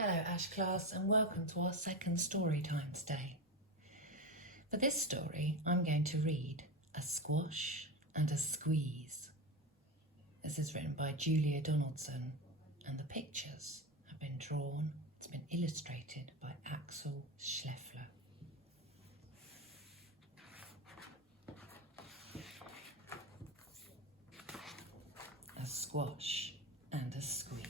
Hello Ash class and welcome to our second story time today. For this story I'm going to read A Squash and a Squeeze. This is written by Julia Donaldson and the pictures have been drawn. It's been illustrated by Axel Schleffler. A Squash and a Squeeze.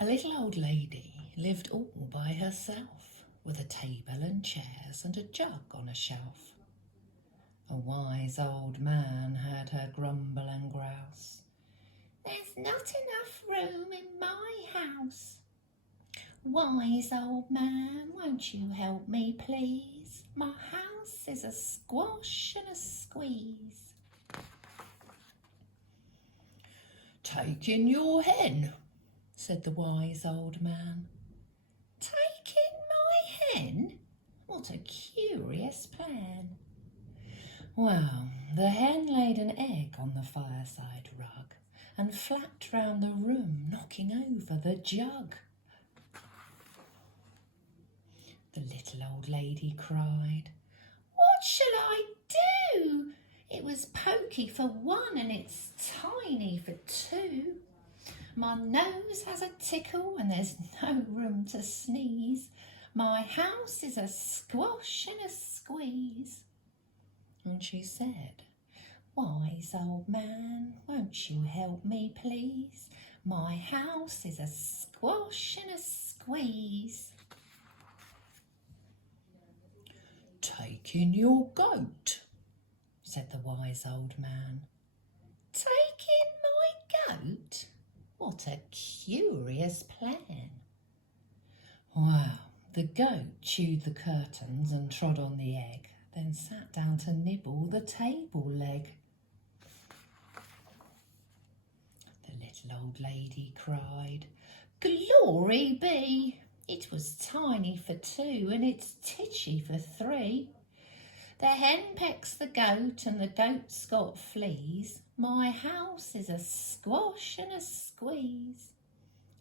A little old lady lived all by herself, with a table and chairs and a jug on a shelf. A wise old man heard her grumble and grouse. "There's not enough room in my house." "Wise old man, won't you help me please? My house is a squash and a squeeze." "Take in your hen," said the wise old man. "Take in my hen? What a curious plan." Well, the hen laid an egg on the fireside rug and flapped round the room, knocking over the jug. The little old lady cried, "What shall I do? It was pokey for one and it's tiny for two. My nose has a tickle and there's no room to sneeze. My house is a squash and a squeeze." And she said, "Wise old man, won't you help me please? My house is a squash and a squeeze." "Take in your goat," said the wise old man. "Take in my goat? What a curious plan." Well, the goat chewed the curtains and trod on the egg, then sat down to nibble the table leg. The little old lady cried, "Glory be! It was tiny for two and it's titchy for three. The hen pecks the goat and the goat's got fleas. My house is a squash and a squeeze."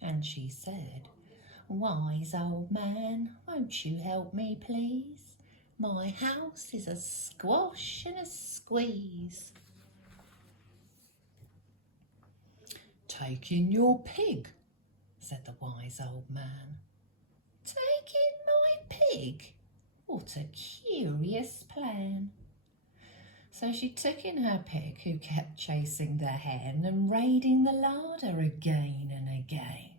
And she said, "Wise old man, won't you help me please? My house is a squash and a squeeze." "Take in your pig," said the wise old man. "Take in my pig? What a curious plan." So she took in her pig, who kept chasing the hen and raiding the larder again and again.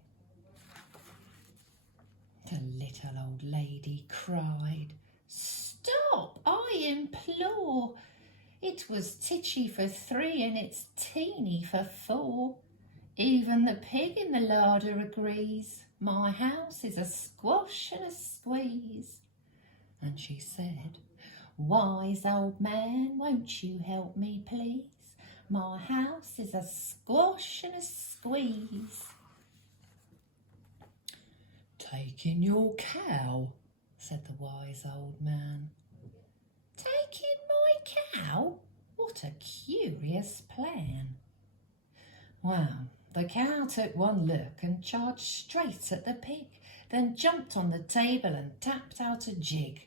The little old lady cried, "Stop, I implore! It was titchy for three and it's teeny for four. Even the pig in the larder agrees. My house is a squash and a squeeze." And she said, "Wise old man, won't you help me please? My house is a squash and a squeeze." "Take in your cow," said the wise old man. "Take in my cow? What a curious plan." Well, the cow took one look and charged straight at the pig, then jumped on the table and tapped out a jig.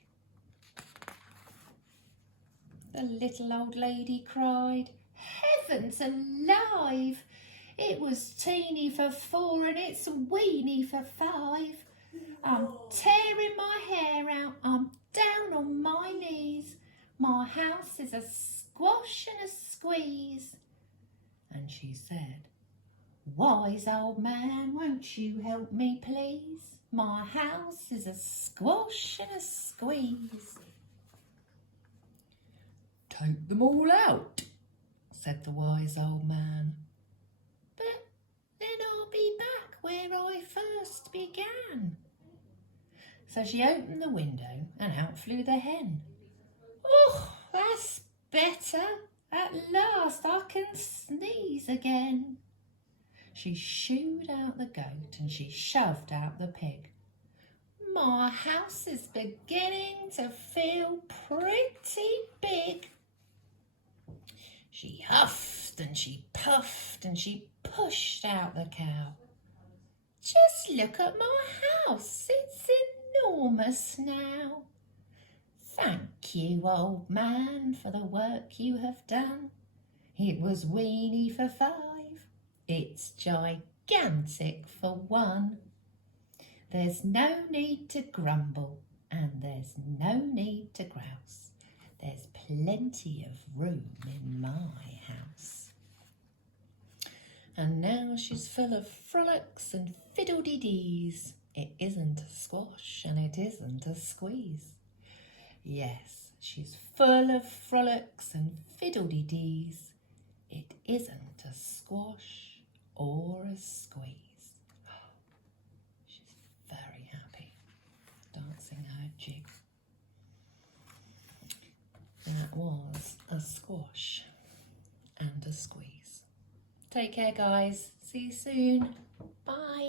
The little old lady cried, "Heavens alive! It was teeny for four and it's weeny for five. I'm tearing my hair out, I'm down on my knees. My house is a squash and a squeeze." And she said, "Wise old man, won't you help me please? My house is a squash and a squeeze." "Take them all out," said the wise old man. "But then I'll be back where I first began." So she opened the window and out flew the hen. "Oh, that's better. At last I can sneeze again." She shooed out the goat and she shoved out the pig. "My house is beginning to feel pretty big." She huffed and she puffed and she pushed out the cow. Just look at my house, it's enormous now. Thank you, old man, for the work you have done. It was weeny for 5, it's gigantic for 1. There's no need to grumble and there's no need to grouse. There's plenty of room in my house. And now she's full of frolics and fiddle-dee-dees. It isn't a squash and it isn't a squeeze. Yes, she's full of frolics and fiddle-dee-dees. It isn't a squash or a squeeze. She's very happy, dancing her jig. That was a squash and a squeeze. Take care, guys. See you soon. Bye.